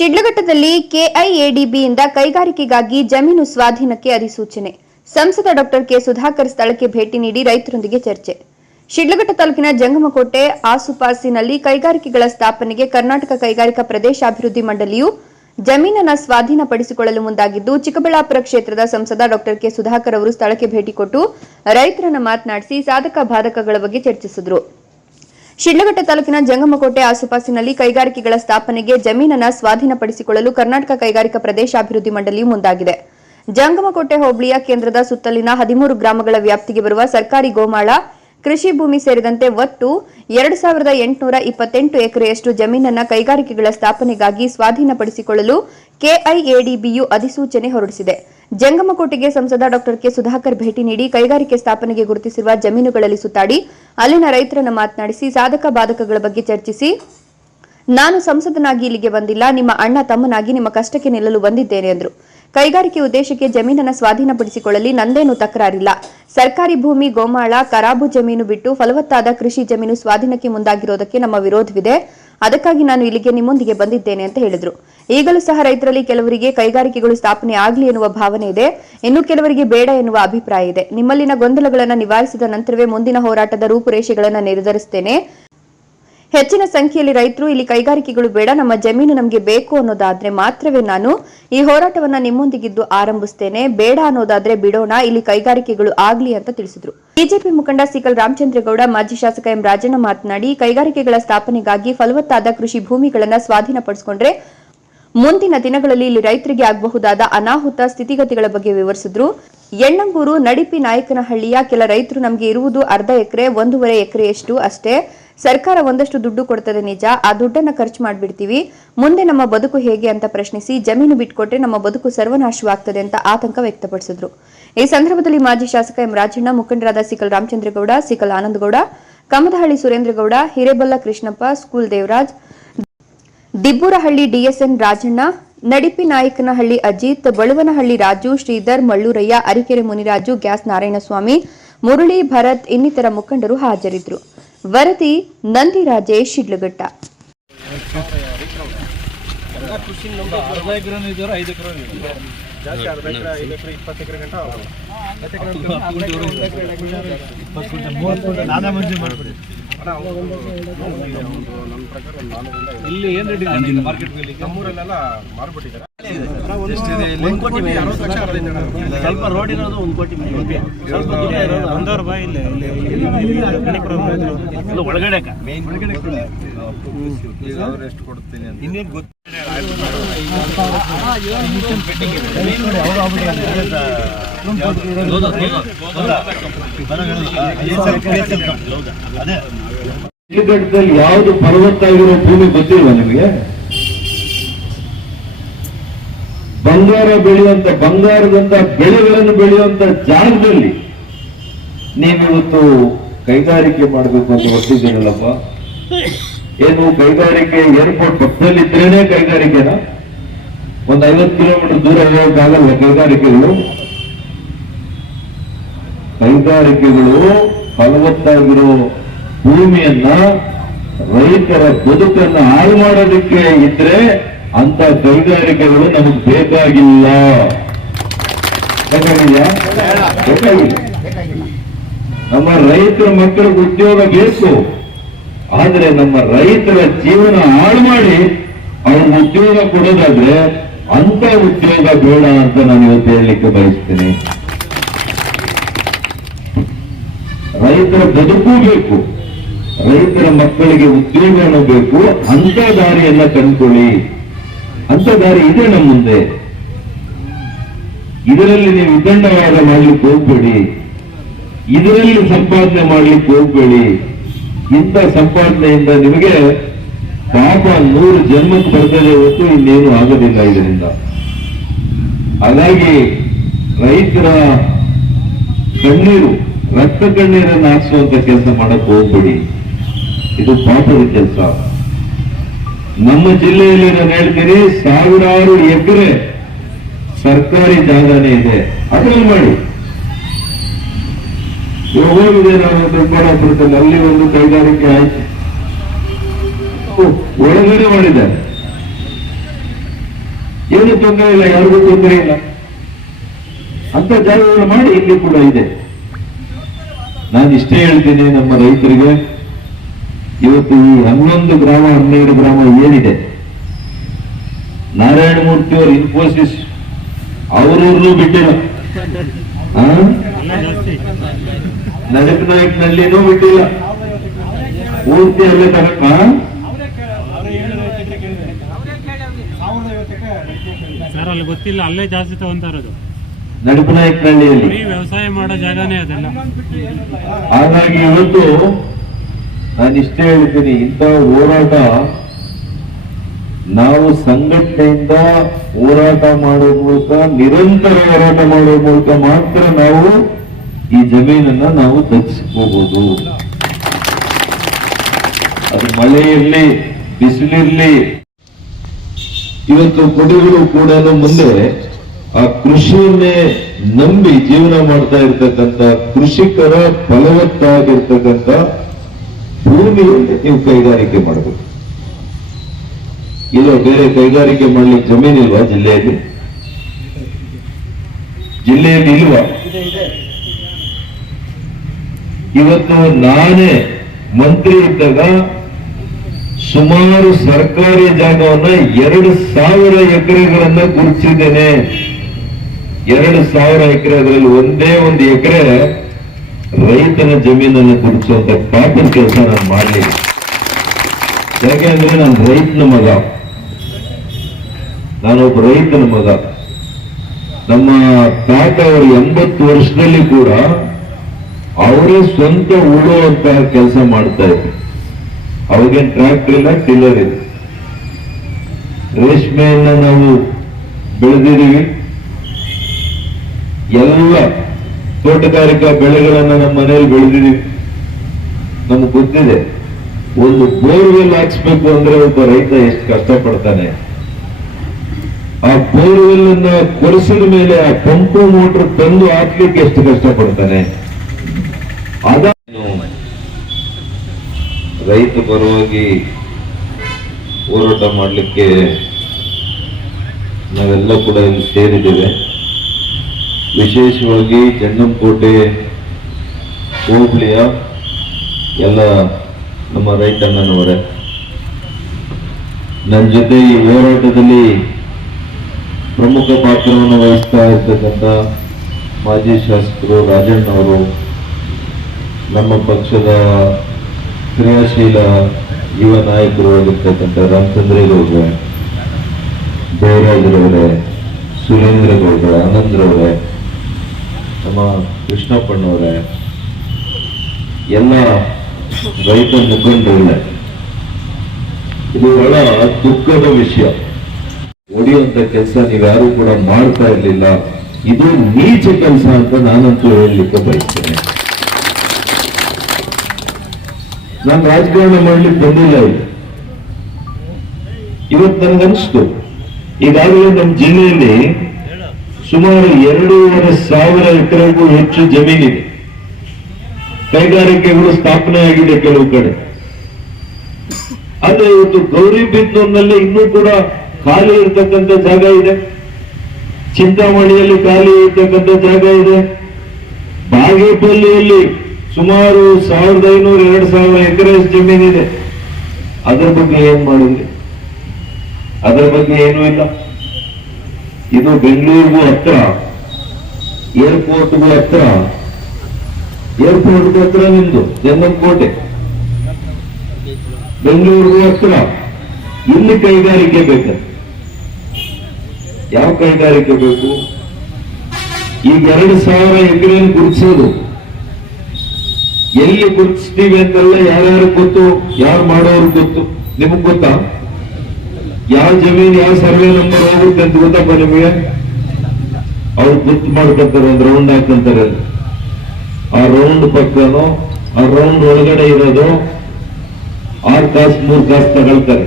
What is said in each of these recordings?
ಶಿಡ್ಲಘಟ್ಟದಲ್ಲಿ ಕೆಐಎಡಿಬಿಯಿಂದ ಕೈಗಾರಿಕೆಗಾಗಿ ಜಮೀನು ಸ್ವಾಧೀನಕ್ಕೆ ಅಧಿಸೂಚನೆ. ಸಂಸದ ಡಾಕ್ಟರ್ ಕೆ ಸುಧಾಕರ್ ಸ್ಥಳಕ್ಕೆ ಭೇಟಿ ನೀಡಿ ರೈತರೊಂದಿಗೆ ಚರ್ಚೆ. ಶಿಡ್ಲಘಟ್ಟ ತಾಲೂಕಿನ ಜಂಗಮಕೋಟೆ ಆಸುಪಾಸಿನಲ್ಲಿ ಕೈಗಾರಿಕೆಗಳ ಸ್ಥಾಪನೆಗೆ ಕರ್ನಾಟಕ ಕೈಗಾರಿಕಾ ಪ್ರದೇಶಾಭಿವೃದ್ಧಿ ಮಂಡಳಿಯು ಜಮೀನನ್ನ ಸ್ವಾಧೀನಪಡಿಸಿಕೊಳ್ಳಲು ಮುಂದಾಗಿದ್ದು, ಚಿಕ್ಕಬಳ್ಳಾಪುರ ಕ್ಷೇತ್ರದ ಸಂಸದ ಡಾಕ್ಟರ್ ಕೆ ಸುಧಾಕರ್ ಅವರು ಸ್ಥಳಕ್ಕೆ ಭೇಟಿ ಕೊಟ್ಟು ರೈತರನ್ನು ಮಾತನಾಡಿಸಿ ಸಾಧಕ ಬಾಧಕಗಳ ಬಗ್ಗೆ ಚರ್ಚಿಸಿದರು. ಶಿಡ್ಲಘಟ್ಟ ತಾಲೂಕಿನ ಜಂಗಮಕೋಟೆ ಆಸುಪಾಸಿನಲ್ಲಿ ಕೈಗಾರಿಕೆಗಳ ಸ್ಥಾಪನೆಗೆ ಜಮೀನನ್ನ ಸ್ವಾಧೀನಪಡಿಸಿಕೊಳ್ಳಲು ಕರ್ನಾಟಕ ಕೈಗಾರಿಕಾ ಪ್ರದೇಶಾಭಿವೃದ್ಧಿ ಮಂಡಳಿ ಮುಂದಾಗಿದೆ. ಜಂಗಮಕೋಟೆ ಹೋಬಳಿಯ ಕೇಂದ್ರದ ಸುತ್ತಲಿನ ಹದಿಮೂರು ಗ್ರಾಮಗಳ ವ್ಯಾಪ್ತಿಗೆ ಬರುವ ಸರ್ಕಾರಿ ಗೋಮಾಳ, ಕೃಷಿ ಭೂಮಿ ಸೇರಿದಂತೆ ಒಟ್ಟು ಎರಡು ಸಾವಿರದ ಎಂಟುನೂರ ಇಪ್ಪತ್ತೆಂಟು ಎಕರೆಯಷ್ಟು ಜಮೀನನ್ನ ಕೈಗಾರಿಕೆಗಳ ಸ್ಥಾಪನೆಗಾಗಿ ಸ್ವಾಧೀನಪಡಿಸಿಕೊಳ್ಳಲು ಕೆಐಎಡಿಬಿಯು ಅಧಿಸೂಚನೆ ಹೊರಡಿಸಿದೆ. ಜಂಗಮಕೋಟೆಗೆ ಸಂಸದ ಡಾಕ್ಟರ್ ಕೆ ಸುಧಾಕರ್ ಭೇಟಿ ನೀಡಿ ಕೈಗಾರಿಕೆ ಸ್ಥಾಪನೆಗೆ ಗುರುತಿಸಿರುವ ಜಮೀನುಗಳಲ್ಲಿ ಸುತ್ತಾಡಿ ಅಲ್ಲಿನ ರೈತರನ್ನು ಮಾತನಾಡಿಸಿ ಸಾಧಕ ಬಾಧಕಗಳ ಬಗ್ಗೆ ಚರ್ಚಿಸಿ. ನಾನು ಸಂಸದನಾಗಿ ಇಲ್ಲಿಗೆ ಬಂದಿಲ್ಲ, ನಿಮ್ಮ ಅಣ್ಣ ತಮ್ಮನಾಗಿ ನಿಮ್ಮ ಕಷ್ಟಕ್ಕೆ ನಿಲ್ಲಲು ಬಂದಿದ್ದೇನೆ ಎಂದರು ಕೈಗಾರಿಕೆ ಉದ್ದೇಶಕ್ಕೆ ಜಮೀನನ್ನು ಸ್ವಾಧೀನಪಡಿಸಿಕೊಳ್ಳಲಿ, ನಂದೇನು ತಕರಾರಿಲ್ಲ. ಸರ್ಕಾರಿ ಭೂಮಿ, ಗೋಮಾಳ, ಕರಾಬು ಜಮೀನು ಬಿಟ್ಟು ಫಲವತ್ತಾದ ಕೃಷಿ ಜಮೀನು ಸ್ವಾಧೀನಕ್ಕೆ ಮುಂದಾಗಿರೋದಕ್ಕೆ ನಮ್ಮ ವಿರೋಧವಿದೆ. ಅದಕ್ಕಾಗಿ ನಾನು ಇಲ್ಲಿಗೆ ನಿಮ್ಮೊಂದಿಗೆ ಬಂದಿದ್ದೇನೆ ಅಂತ ಹೇಳಿದ್ರು. ಈಗಲೂ ಸಹ ರೈತರಲ್ಲಿ ಕೆಲವರಿಗೆ ಕೈಗಾರಿಕೆಗಳು ಸ್ಥಾಪನೆ ಆಗಲಿ ಎನ್ನುವ ಭಾವನೆ ಇದೆ. ಇನ್ನು ಕೆಲವರಿಗೆ ಬೇಡ ಎನ್ನುವ ಅಭಿಪ್ರಾಯ ಇದೆ. ನಿಮ್ಮಲ್ಲಿನ ಗೊಂದಲಗಳನ್ನು ನಿವಾರಿಸಿದ ನಂತರವೇ ಮುಂದಿನ ಹೋರಾಟದ ರೂಪುರೇಷೆಗಳನ್ನು ನಿರ್ಧರಿಸುತ್ತೇನೆ ಹೆಚ್ಚಿನ ಸಂಖ್ಯೆಯಲ್ಲಿ ರೈತರು ಇಲ್ಲಿ ಕೈಗಾರಿಕೆಗಳು ಬೇಡ, ನಮ್ಮ ಜಮೀನು ನಮಗೆ ಬೇಕು ಅನ್ನೋದಾದ್ರೆ ಮಾತ್ರವೇ ನಾನು ಈ ಹೋರಾಟವನ್ನ ನಿಮ್ಮೊಂದಿಗಿದ್ದು ಆರಂಭಿಸ್ತೇನೆ. ಬೇಡ ಅನ್ನೋದಾದ್ರೆ ಬಿಡೋಣ, ಇಲ್ಲಿ ಕೈಗಾರಿಕೆಗಳು ಆಗ್ಲಿ ಅಂತ ತಿಳಿಸಿದ್ರು. ಬಿಜೆಪಿ ಮುಖಂಡ ಸಿಕಲ್ ರಾಮಚಂದ್ರಗೌಡ, ಮಾಜಿ ಶಾಸಕ ಎಂ ರಾಜಣ್ಣ ಮಾತನಾಡಿ, ಕೈಗಾರಿಕೆಗಳ ಸ್ಥಾಪನೆಗಾಗಿ ಫಲವತ್ತಾದ ಕೃಷಿ ಭೂಮಿಗಳನ್ನ ಸ್ವಾಧೀನಪಡಿಸಿಕೊಂಡ್ರೆ ಮುಂದಿನ ದಿನಗಳಲ್ಲಿ ಇಲ್ಲಿ ರೈತರಿಗೆ ಆಗಬಹುದಾದ ಅನಾಹುತ ಸ್ಥಿತಿಗತಿಗಳ ಬಗ್ಗೆ ವಿವರಿಸಿದ್ರು. ಎಣ್ಣಂಗೂರು ನಡಿಪಿ ನಾಯಕನಹಳ್ಳಿಯ ಕೆಲ ರೈತರು ನಮಗೆ ಇರುವುದು ಅರ್ಧ ಎಕರೆ, ಒಂದೂವರೆ ಎಕರೆಯಷ್ಟು ಅಷ್ಟೇ. ಸರ್ಕಾರ ಒಂದಷ್ಟು ದುಡ್ಡು ಕೊಡ್ತದೆ ನಿಜ, ಆ ದುಡ್ಡನ್ನ ಖರ್ಚು ಮಾಡಿಬಿಡ್ತೀವಿ. ಮುಂದೆ ನಮ್ಮ ಬದುಕು ಹೇಗೆ ಅಂತ ಪ್ರಶ್ನಿಸಿ ಜಮೀನು ಬಿಟ್ಕೊಟ್ರೆ ನಮ್ಮ ಬದುಕು ಸರ್ವನಾಶವಾಗ್ತದೆ ಅಂತ ಆತಂಕ ವ್ಯಕ್ತಪಡಿಸಿದ್ರು. ಈ ಸಂದರ್ಭದಲ್ಲಿ ಮಾಜಿ ಶಾಸಕ ಎಂ ರಾಜಣ್ಣ, ಮುಖಂಡರಾದ Sikal Ramachandragowda, Sikal Anandagowda, Kamadahalli Surendragowda, Hireballa Krishnappa, school Devaraj Dibburahalli DSN Rajanna, Nadipi Nayakanahalli Ajith, Baluvanahalli Raju, Sridhar Mallurayya Arikere Muniraju, gas Narayanaswamy, Murali Bharath ಇನ್ನಿತರ ಮುಖಂಡರು ಹಾಜರಿದ್ದರು. ವರದಿ ನಂದಿರಾಜೇಶ್ ಶಿಡ್ಲಘಟ್ಟ. ಇಲ್ಲಿ ಏನು ಇದೆ. ಸ್ವಲ್ಪ ರೋಡ್ ಇರೋದು ಒಂದು ಕೋಟಿ. ಸ್ವಲ್ಪ ದೂರ ಇರೋದು ಅಂದವ್ರ ಬಾ ಇಲ್ಲಿ ಒಳಗಡೆ ಕೊಡ್ತೀನಿ ಅಂತ ಇನ್ನೇನು ಗೊತ್ತು ಶಿಡ್ಲಘಟ್ಟದಲ್ಲಿ ಯಾವುದು ಫಲವತ್ತಾಗಿರೋ ಭೂಮಿ ಗೊತ್ತಿಲ್ವಾ ನಿಮಗೆ? ಬಂಗಾರ ಬೆಳೆಯುವಂತ ಬಂಗಾರದಂತ ಬೆಳೆಗಳನ್ನು ಬೆಳೆಯುವಂತ ಜಾಗದಲ್ಲಿ ನೀವಿವತ್ತು ಕೈಗಾರಿಕೆ ಮಾಡಬೇಕು ಅಂತ ಹೊರಟಿದ್ದೀರಲ್ಲಪ್ಪ. ಏನು ಕೈಗಾರಿಕೆ ಏರ್ಪೋರ್ಟ್ ಪಕ್ಕದಲ್ಲಿ ಇದ್ರೇನೆ ಕೈಗಾರಿಕೆನಾ? ಒಂದು ಐವತ್ತು ಕಿಲೋಮೀಟರ್ ದೂರ ಹೋಗಕ್ಕಾಗಲ್ಲ ಕೈಗಾರಿಕೆಗಳು. ಕೈಗಾರಿಕೆಗಳು ಫಲವತ್ತಾಗಿರೋ ಭೂಮಿಯನ್ನ ರೈತರ ಬದುಕನ್ನ ಹಾಳು ಮಾಡೋದಕ್ಕೆ ಇದ್ರೆ ಅಂತ ಕೈಗಾರಿಕೆಗಳು ನಮಗ್ ಬೇಕಾಗಿಲ್ಲ. ಬೇಕಾಗಿಲ್ಲ ನಮ್ಮ ರೈತರ ಮಕ್ಕಳಿಗೆ ಉದ್ಯೋಗ ಬೇಕು. ಆದ್ರೆ ನಮ್ಮ ರೈತರ ಜೀವನ ಹಾಳು ಮಾಡಿ ಅವ್ರಿಗೆ ಉದ್ಯೋಗ ಕೊಡೋದಾದ್ರೆ ಅಂತ ಉದ್ಯೋಗ ಬೇಡ ಅಂತ ನಾನು ಇವತ್ತು ಹೇಳಲಿಕ್ಕೆ ಬಯಸ್ತೀನಿ. ರೈತರ ಬದುಕು ಬೇಕು ರೈತರ ಮಕ್ಕಳಿಗೆ ಉದ್ಯೋಗನೂ ಬೇಕು ಅಂತ ದಾರಿಯನ್ನ ಕಂಡುಕೊಳ್ಳಿ. ಅಂತ ದಾರಿ ಇದೆ ನಮ್ಮ ಮುಂದೆ. ಇದರಲ್ಲಿ ನೀವು ವಿದಂಡವಾದ ಮಾಡ್ಲಿಕ್ಕೆ ಹೋಗ್ಬೇಡಿ. ಇದರಲ್ಲಿ ಸಂಪಾದನೆ ಮಾಡ್ಲಿಕ್ಕೆ ಹೋಗ್ಬೇಡಿ. ಇಂಥ ಸಂಪಾದನೆಯಿಂದ ನಿಮಗೆ ಪಾಪ ನೂರು ಜನ್ಮಕ್ಕೆ ಬರ್ತದೆ ಹೊತ್ತು ಇನ್ನೇನು ಆಗೋದಿಲ್ಲ ಇದರಿಂದ. ಹಾಗಾಗಿ ರೈತರ ಕಣ್ಣೀರು ರಕ್ತ ಕಣ್ಣೀರನ್ನು ಹಾಕ್ಸುವಂತ ಕೆಲಸ ಮಾಡಕ್ ಹೋಗ್ಬೇಡಿ. ಇದು ಪಾಪದ ಕೆಲಸ. ನಮ್ಮ ಜಿಲ್ಲೆಯಲ್ಲಿ ನಾನು ಹೇಳ್ತೀನಿ, ಸಾವಿರಾರು ಎಕರೆ ಸರ್ಕಾರಿ ಜಾಗನೇ ಇದೆ. ಅದ್ರಲ್ಲಿ ಮಾಡಿ. ಹೋಗಿದೆ ನಾನು ದೊಡ್ಡಬಳ್ಳಾಪುರದಲ್ಲಿ ಅಲ್ಲಿ ಒಂದು ಕೈಗಾರಿಕೆ ಆಯ್ತು. ಒಳಗಡೆ ಮಾಡಿದ್ದಾರೆ. ಏನು ತೊಂದರೆ ಇಲ್ಲ, ಯಾರಿಗೂ ತೊಂದರೆ ಇಲ್ಲ. ಅಂತ ಜಾಗಗಳು ಮಾಡಿ, ಇಲ್ಲಿ ಕೂಡ ಇದೆ. ನಾನು ಇಷ್ಟೇ ಹೇಳ್ತೀನಿ ನಮ್ಮ ರೈತರಿಗೆ. ಇವತ್ತು ಈ ಹನ್ನೊಂದು ಗ್ರಾಮ, ಹನ್ನೆರಡು ಗ್ರಾಮ ಏನಿದೆ? ನಾರಾಯಣ ಮೂರ್ತಿ ಅವರು ಇನ್ಫೋಸಿಸ್ ಅವರೂರ್ನು ಬಿಟ್ಟಿಲ್ಲ. ಆ? ನಾಯಕ್ ನಲ್ಲಿನೂ ಬಿಟ್ಟಿಲ್ಲ. ಪೂರ್ತಿ ಅಲ್ಲೇ ತನಕ ಗೊತ್ತಿಲ್ಲ, ಅಲ್ಲೇ ಜಾಸ್ತಿ ತಗೊಂತಾ ಇರೋದು ನಡಕ ನಾಯಕನಹಳ್ಳಿಯಲ್ಲಿ ಬರೀ ವ್ಯವಸಾಯ ಮಾಡೋ ಜಾಗನೇ ಅದೆಲ್ಲ. ಹಾಗಾಗಿ ಇವತ್ತು ನಾನು ಇಷ್ಟೇ ಹೇಳ್ತೀನಿ ಇಂಥ ಹೋರಾಟ ನಾವು ಸಂಘಟನೆಯಿಂದ ಹೋರಾಟ ಮಾಡೋ ಮೂಲಕ ನಿರಂತರ ಹೋರಾಟ ಮಾಡುವ ಮೂಲಕ ಮಾತ್ರ ನಾವು ಈ ಜಮೀನನ್ನ ನಾವು ದಕ್ಕಿಸ್ಕೋಬಹುದು ಅದು ಮಳೆ ಇರಲಿ ಬಿಸಿಲಿರ್ಲಿ ಇವತ್ತು ಕೊಡಿಗಳು ಕೂಡ ಮುಂದೆ ಆ ಕೃಷಿಯನ್ನೇ ನಂಬಿ ಜೀವನ ಮಾಡ್ತಾ ಇರ್ತಕ್ಕಂಥ ಕೃಷಿಕರ ಫಲವತ್ತಾಗಿರ್ತಕ್ಕಂಥ ಭೂಮಿಯಲ್ಲಿ ನೀವು ಕೈಗಾರಿಕೆ ಮಾಡಬೇಕು. ಇಲ್ಲ ಬೇರೆ ಕೈಗಾರಿಕೆ ಮಾಡ್ಲಿಕ್ಕೆ ಜಮೀನಿಲ್ವಾ ಜಿಲ್ಲೆಯಲ್ಲಿ? ಜಿಲ್ಲೆಯಲ್ಲಿ ಇಲ್ವಾ? ಇವತ್ತು ನಾನೇ ಮಂತ್ರಿ ಇದ್ದಾಗ ಸುಮಾರು ಸರ್ಕಾರಿ ಜಾಗವನ್ನ ಎರಡು ಸಾವಿರ ಎಕರೆಗಳನ್ನ ಗುರುತಿಸಿದ್ದೇನೆ. ಎರಡು ಸಾವಿರ ಎಕರೆ ಅದರಲ್ಲಿ ಒಂದೇ ಒಂದು ಎಕರೆ ರೈತನ ಜಮೀನನ್ನು ಗುರುತಿಸುವಂತ ಪಾಪದ ಕೆಲಸ ನಾನು ಮಾಡಲಿಲ್ಲ. ಯಾಕೆಂದ್ರೆ ನಾನು ರೈತನ ಮಗ. ನಾನೊಬ್ಬ ರೈತನ ಮಗ. ನಮ್ಮ ತಾತ ಅವರು ಎಂಬತ್ತು ವರ್ಷದಲ್ಲಿ ಕೂಡ ಅವರೇ ಸ್ವಂತ ಉಳುವಂತಹ ಕೆಲಸ ಮಾಡ್ತಾ ಇದ್ರು. ಅವಾಗೇನ್ ಟ್ರ್ಯಾಕ್ಟರ್ ಇಲ್ಲ ಟಿಲ್ಲರ್ ಇದೆ ರೇಷ್ಮೆಯನ್ನ ನಾವು ಬೆಳೆದಿದ್ದೀವಿ. ಎಲ್ಲ ತೋಟಗಾರಿಕಾ ಬೆಳೆಗಳನ್ನ ನಮ್ಮ ಮನೆಯಲ್ಲಿ ಬೆಳೆದಿದ್ದೀವಿ. ನಮ್ಗೆ ಗೊತ್ತಿದೆ, ಒಂದು ಬೋರ್ವೆಲ್ ಹಾಕ್ಸ್ಬೇಕು ಅಂದ್ರೆ ಒಬ್ಬ ರೈತ ಎಷ್ಟು ಕಷ್ಟಪಡ್ತಾನೆ. ಆ ಬೋರ್ವೆಲ್ ಅನ್ನ ಕೊರೆಸಿದ ಮೇಲೆ ಆ ಪಂಪು ಮೋಟರ್ ತಂದು ಹಾಕ್ಲಿಕ್ಕೆ ಎಷ್ಟು ಕಷ್ಟಪಡ್ತಾನೆ. ಅದ ರೈತ ಪರವಾಗಿ ಹೋರಾಟ ಮಾಡಲಿಕ್ಕೆ ನಾವೆಲ್ಲ ಕೂಡ ಇಲ್ಲಿ ಸೇರಿದ್ದೇವೆ. ವಿಶೇಷವಾಗಿ ಚೆನ್ನಂಕೋಟೆ ಹೋಬಳಿಯ ಎಲ್ಲ ನಮ್ಮ ರೈತಣ್ಣನವರೇ ನನ್ನ ಜೊತೆ ಈ ಹೋರಾಟದಲ್ಲಿ ಪ್ರಮುಖ ಪಾತ್ರವನ್ನು ವಹಿಸ್ತಾ ಇರ್ತಕ್ಕಂಥ ಮಾಜಿ ಶಾಸಕರು ರಾಜಣ್ಣವರು, ನಮ್ಮ ಪಕ್ಷದ ಕ್ರಿಯಾಶೀಲ ಯುವ ನಾಯಕರು ಆಗಿರ್ತಕ್ಕಂಥ ರಾಮಚಂದ್ರೇಗೌಡ್ರೆ ದೇವರಾಜರವರೇ ಸುರೇಂದ್ರ ಆನಂದ್ರವರೇ ನಮ್ಮ ಕೃಷ್ಣಪ್ಪಣ್ಣವರೇ ಎಲ್ಲ ರೈತ ಮುಖಂಡರಿಲ್ಲ ಇದು ಬಹಳ ದುಃಖದ ವಿಷಯ. ಹೊಡೆಯುವಂತ ಕೆಲಸ ನೀವ್ಯಾರು ಕೂಡ ಮಾಡ್ತಾ ಇರಲಿಲ್ಲ. ಇದು ನೀಚ ಕೆಲಸ ಅಂತ ನಾನಂತೂ ಹೇಳಲಿಕ್ಕೆ ಬಯಸ್ತೇನೆ. ನಾನು ರಾಜಕಾರಣ ಮಾಡ್ಲಿಕ್ಕೆ ಬಂದಿಲ್ಲ ಇದು ಇವತ್ತು ನನ್ಗನ್ಸ್ತು. ಈಗಾಗಲೇ ನಮ್ಮ ಜಿಲ್ಲೆಯಲ್ಲಿ ಸುಮಾರು ಎರಡೂವರೆ ಸಾವಿರ ಎಕರೆಗೂ ಹೆಚ್ಚು ಜಮೀನಿದೆ. ಕೈಗಾರಿಕೆಗಳು ಸ್ಥಾಪನೆ ಆಗಿದೆ ಕೆಲವು ಕಡೆ. ಆದ್ರೆ ಇವತ್ತು ಗೌರಿಬಿದನೂರಿನಲ್ಲಿ ಇನ್ನೂ ಕೂಡ ಖಾಲಿ ಇರ್ತಕ್ಕಂಥ ಜಾಗ ಇದೆ. ಚಿಂತಾಮಣಿಯಲ್ಲಿ ಖಾಲಿ ಇರ್ತಕ್ಕಂಥ ಜಾಗ ಇದೆ. ಬಾಗೇಪಲ್ಲಿಯಲ್ಲಿ ಸುಮಾರು ಸಾವಿರದ ಐನೂರು ಎರಡು ಸಾವಿರ ಎಕರೆ ಜಮೀನಿದೆ. ಅದರ ಬಗ್ಗೆ ಏನ್ ಮಾಡಿದ್ರಿ ಅದರ ಬಗ್ಗೆ ಏನೂ ಇಲ್ಲ. ಇದು ಬೆಂಗಳೂರಿಗೂ ಹತ್ರ ಏರ್ಪೋರ್ಟ್ಗೂ ಹತ್ರ. ಏರ್ಪೋರ್ಟ್ಗೂ ಹತ್ರ ನಿಮ್ದು ಜನ್ನಂಕೋಟೆ ಬೆಂಗಳೂರಿಗೂ ಹತ್ರ. ಇಲ್ಲಿ ಕೈಗಾರಿಕೆ ಬೇಕು. ಯಾವ ಕೈಗಾರಿಕೆ ಬೇಕು? ಈಗ ಎರಡು ಸಾವಿರ ಎಕರೆಯನ್ನು ಗುರುತಿಸೋದು. ಎಲ್ಲಿ ಗುರುತಿಸ್ತೀವಿ ಅಂತೆಲ್ಲ ಯಾರ್ಯಾರು ಗೊತ್ತು? ಯಾರು ಮಾಡೋರು ಗೊತ್ತು? ನಿಮಗ್ ಗೊತ್ತಾ? ಯಾವ ಜಮೀನು, ಯಾವ ಸರ್ವೆ ನಂಬರ್ ಹೋಗುತ್ತೆ ಅಂತ ಗೊತ್ತಪ್ಪ ನಿಮಗೆ? ಅವ್ರು ಗುರ್ತು ಮಾಡ್ಕೊಂತಾರೆ, ಒಂದು ರೌಂಡ್ ಹಾಕಂತಾರೆ. ಆ ರೌಂಡ್ ಪಕ್ಕನೋ, ಆ ರೌಂಡ್ ಒಳಗಡೆ ಇರೋದು ಆರ್ ಕಾಸ್, ಮೂರ್ ಕಾಸ್ ತಗೊಳ್ತಾರೆ.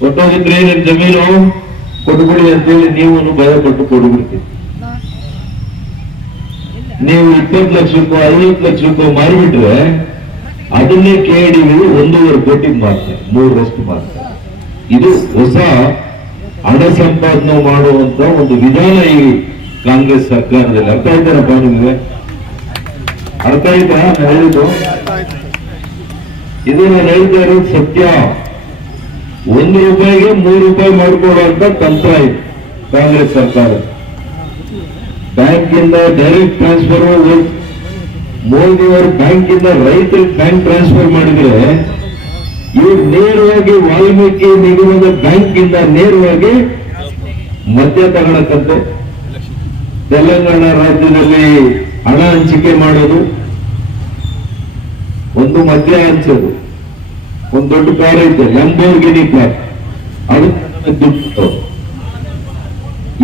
ಕೊಟ್ಟೋಗಿದ್ರೆ ನಿಮ್ ಜಮೀನು ಕೊಟ್ಬಿಡಿ ಅಂತೇಳಿ ನೀವು ಭಯ ಕೊಟ್ಟು ಕೊಡ್ಬಿಡ್ತೀವಿ ನೀವು ಇಪ್ಪತ್ತು ರೂಪಾಯಿ ಐವತ್ತು ಲಕ್ಷಕ್ಕೋ ಮಾರಿಬಿಟ್ರೆ ಅದನ್ನೇ ಕೇಳಿ ಒಂದೂವರೆ ಕೋಟಿಗೆ ಮಾರ್ತಾರೆ ಮೂರರಷ್ಟು ಮಾರ್ತಾರೆ. ಇದು ಹೊಸ ಹಣ ಸಂಪಾದನೆ ಮಾಡುವಂತ ಒಂದು ವಿಧಾನ ಈ ಕಾಂಗ್ರೆಸ್ ಸರ್ಕಾರದಲ್ಲಿ. ಅರ್ಥ ಆಯ್ತಾರಪ್ಪ ನಿಮಗೆ? ಅರ್ಥ ಆಯ್ತಾ? ನಾನು ಹೇಳಿದ್ದು? ಇದು ನಾನು ಸತ್ಯ. ಒಂದು ರೂಪಾಯಿಗೆ ಮೂರು ರೂಪಾಯಿ ಮಾಡಿಕೊಡುವಂತ ತಂತ್ರ ಇದೆ ಕಾಂಗ್ರೆಸ್ ಸರ್ಕಾರ. ಬ್ಯಾಂಕ್ ಇಂದ ಡೈರೆಕ್ಟ್ ಟ್ರಾನ್ಸ್ಫರ್ ಮೋದಿ ಅವರು ಬ್ಯಾಂಕ್ ಇಂದ ರೈತರಿಗೆ ಬ್ಯಾಂಕ್ ಟ್ರಾನ್ಸ್ಫರ್ ಮಾಡಿದ್ರೆ ಇವ್ರು ನೇರವಾಗಿ ವಾಲ್ಮೀಕಿ ನಿಗಮದ ಬ್ಯಾಂಕ್ ಇಂದ ನೇರವಾಗಿ ಮದ್ಯ ತಗೊಳಕಂತೆ ತೆಲಂಗಾಣ ರಾಜ್ಯದಲ್ಲಿ ಹಣ ಹಂಚಿಕೆ ಮಾಡೋದು. ಒಂದು ಮದ್ಯ ಹಂಚೋದು. ಒಂದು ದೊಡ್ಡ ಕಾರ್ ಐತೆ ಲಂಬೋರ್ಗಿನಿ ಕಾರ್ ಅದು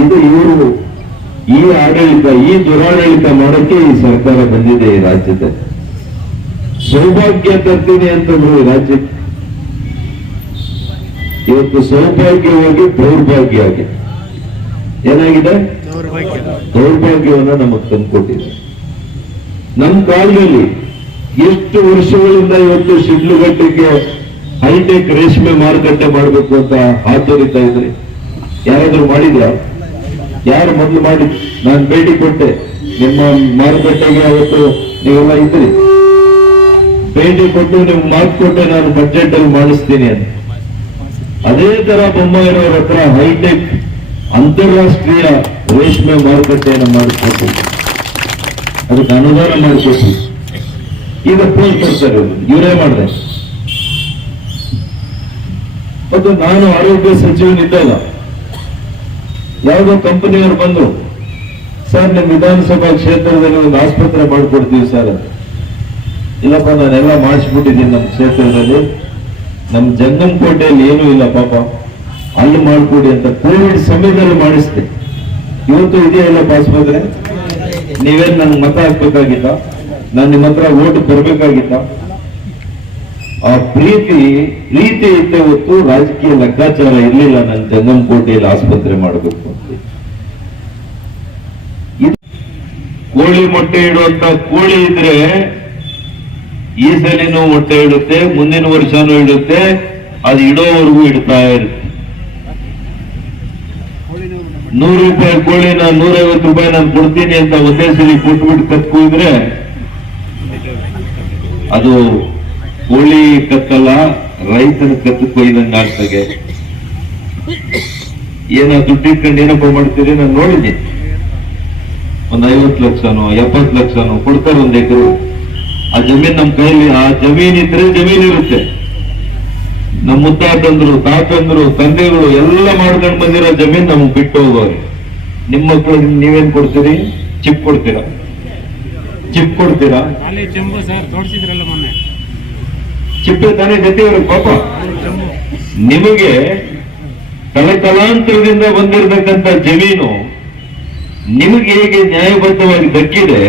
ಇದು ಇವರು ಈ ಆಡಳಿತ, ಈ ದುರಾಡಳಿತ ಮಾಡೋಕೆ ಈ ಸರ್ಕಾರ ಬಂದಿದೆ ಈ ರಾಜ್ಯದಲ್ಲಿ. ಸೌಭಾಗ್ಯ ತರ್ತೀನಿ ಅಂತಂದ್ರು ರಾಜ್ಯಕ್ಕೆ. ಇವತ್ತು ಸೌಭಾಗ್ಯವಾಗಿ ದೌರ್ಭಾಗ್ಯ ಆಗಿದೆ ಏನಾಗಿದೆ? ದೌರ್ಭಾಗ್ಯವನ್ನು ನಮಗ್ ತಂದುಕೊಟ್ಟಿದೆ. ನಮ್ಮ ಕಾಲದಲ್ಲಿ ಎಷ್ಟು ವರ್ಷಗಳಿಂದ ಇವತ್ತು ಶಿಡ್ಲುಗಟ್ಟಿಗೆ ಹೈಟೆಕ್ ರೇಷ್ಮೆ ಮಾರುಕಟ್ಟೆ ಮಾಡಬೇಕು ಅಂತ ಹಾತೊರಿತಾ ಇದ್ರಿ ಯಾರಾದ್ರೂ ಮಾಡಿದ್ರ? ಯಾರು ಮೊದಲು ಮಾಡಿ ನಾನು ಭೇಟಿ ಕೊಟ್ಟೆ. ನಿಮ್ಮ ಮಾರುಕಟ್ಟೆಗೆ ಅವತ್ತು ನೀವೆಲ್ಲ ಇದ್ರಿ. ಭೇಟಿ ಕೊಟ್ಟು ನೀವು ಮಾತು ಕೊಟ್ಟೆ ನಾನು ಬಜೆಟ್ ಅಲ್ಲಿ ಮಾಡಿಸ್ತೀನಿ ಅಂತ. ಅದೇ ತರ ಬೊಮ್ಮಾಯಿರವ್ರ ಹತ್ರ ಹೈಟೆಕ್ ಅಂತಾರಾಷ್ಟ್ರೀಯ ರೇಷ್ಮೆ ಮಾರುಕಟ್ಟೆಯನ್ನು ಮಾಡಿಕೊಟ್ಟು ಅದಕ್ಕೆ ಅನುದಾನ ಮಾಡಿಕೊಟ್ಟು ಈಗ ಪೋಸ್ಟ್ ಕೊಡ್ತಾರೆ ಇವ್ರು. ಮಾಡಿದೆ. ಮತ್ತು ನಾನು ಆರೋಗ್ಯ ಸಚಿವನಿದ್ದಾಗ ಯಾವುದೋ ಕಂಪನಿಯವರು ಬಂದು, ಸರ್ ನಿಮ್ಮ ವಿಧಾನಸಭಾ ಕ್ಷೇತ್ರದಲ್ಲಿ ಒಂದು ಆಸ್ಪತ್ರೆ ಮಾಡಿಕೊಡ್ತೀವಿ ಸರ್. ಇಲ್ಲಪ್ಪ, ನಾನೆಲ್ಲ ಮಾಡಿಸ್ಬಿಟ್ಟಿದ್ದೀನಿ ನಮ್ಮ ಕ್ಷೇತ್ರದಲ್ಲಿ. ನಮ್ಮ ಜಂಗಮ್ ಕೋಟೆಯಲ್ಲಿ ಏನೂ ಇಲ್ಲ ಪಾಪ. ಅಲ್ಲಿ ಮಾಡ್ಕೊಡಿ ಅಂತ ಕೋವಿಡ್ ಸಮಯದಲ್ಲಿ ಮಾಡಿಸ್ದೆ. ಇವತ್ತು ಇದೆಯಾ ಇಲ್ಲ ಆಸ್ಪತ್ರೆ ನೀವೇನ್ ನನ್ಗೆ ಮತ ಹಾಕ್ಬೇಕಾಗಿತ್ತ? ನಾನು ನಿಮ್ಮ ಹತ್ರ ಓಟ್ ಬರ್ಬೇಕಾಗಿತ್ತ? ಆ ಪ್ರೀತಿ ಪ್ರೀತಿ ಇದ್ದೇ ಹೊತ್ತು ರಾಜಕೀಯ ಲೆಕ್ಕಾಚಾರ ಇರಲಿಲ್ಲ ಜಂಗಮ್ ಕೋಟೆಯಲ್ಲಿ ಆಸ್ಪತ್ರೆ ಮಾಡಬೇಕು ಕೋಳಿ ಮೊಟ್ಟೆ ಇಡುವಂತ ಕೋಳಿ ಇದ್ರೆ ಈ ಸಲಿನೂ ಹೊಟ್ಟೆ ಇಡುತ್ತೆ ಮುಂದಿನ ವರ್ಷನೂ ಇಡುತ್ತೆ ಅದು ಇಡೋವರೆಗೂ ಇಡ್ತಾ ಇರುತ್ತೆ. ನೂರು ರೂಪಾಯಿ ಕೋಳಿನ ನೂರೈವತ್ತು ರೂಪಾಯಿ ನಾನು ಕೊಡ್ತೀನಿ ಅಂತ ಒಂದೇ ಸಲ ಕೊಟ್ಬಿಟ್ಟು ಕತ್ಕೋದ್ರೆ ಅದು ಕೋಳಿ ಕತ್ತಲ್ಲ, ರೈತನ ಕತ್ತು ಕೊಯ್ದಂಗೆ ಆಗ್ತದೆ. ಏನೋ ದುಡ್ಡು ಇಟ್ಕೊಂಡು ಏನಪ್ಪ ಮಾಡ್ತೀರಿ? ನಾನು ನೋಡಿದ್ದೀನಿ. ಒಂದ್ ಐವತ್ತು ಲಕ್ಷನೋ, ಎಪ್ಪತ್ತು ಲಕ್ಷನೋ ಕೊಡ್ತಾರೆ ಒಂದ್ ಎಕರೆ. ಆ ಜಮೀನ್ ನಮ್ ಕೈಲಿ ಆ ಜಮೀನ್ ಇದ್ರೆ ಜಮೀನ್ ಇರುತ್ತೆ. ನಮ್ಮ ಮುತ್ತಾತಂದ್ರು ತಾತಂದ್ರು ತಂದೆಗಳು ಎಲ್ಲ ಮಾಡ್ಕೊಂಡು ಬಂದಿರೋ ಜಮೀನ್ ನಮ್ಗೆ ಬಿಟ್ಟು ಹೋಗೋರು. ನಿಮ್ಮ ಮಕ್ಳು ನೀವೇನ್ ಕೊಡ್ತೀರಿ? ಚಿಪ್ ಕೊಡ್ತೀರಾ? ಚಿಪ್ ಕೊಡ್ತೀರಾ? ಚಿಪ್ಪೆ ತಾನೇ ಜೊತೆಯವರು ಪಾಪ. ನಿಮಗೆ ತಲೆ ತಲಾಂತರದಿಂದ ಬಂದಿರತಕ್ಕಂತ ಜಮೀನು ನಿಮಗೆ ಹೇಗೆ ನ್ಯಾಯಬದ್ಧವಾಗಿ ದಕ್ಕಿದೆ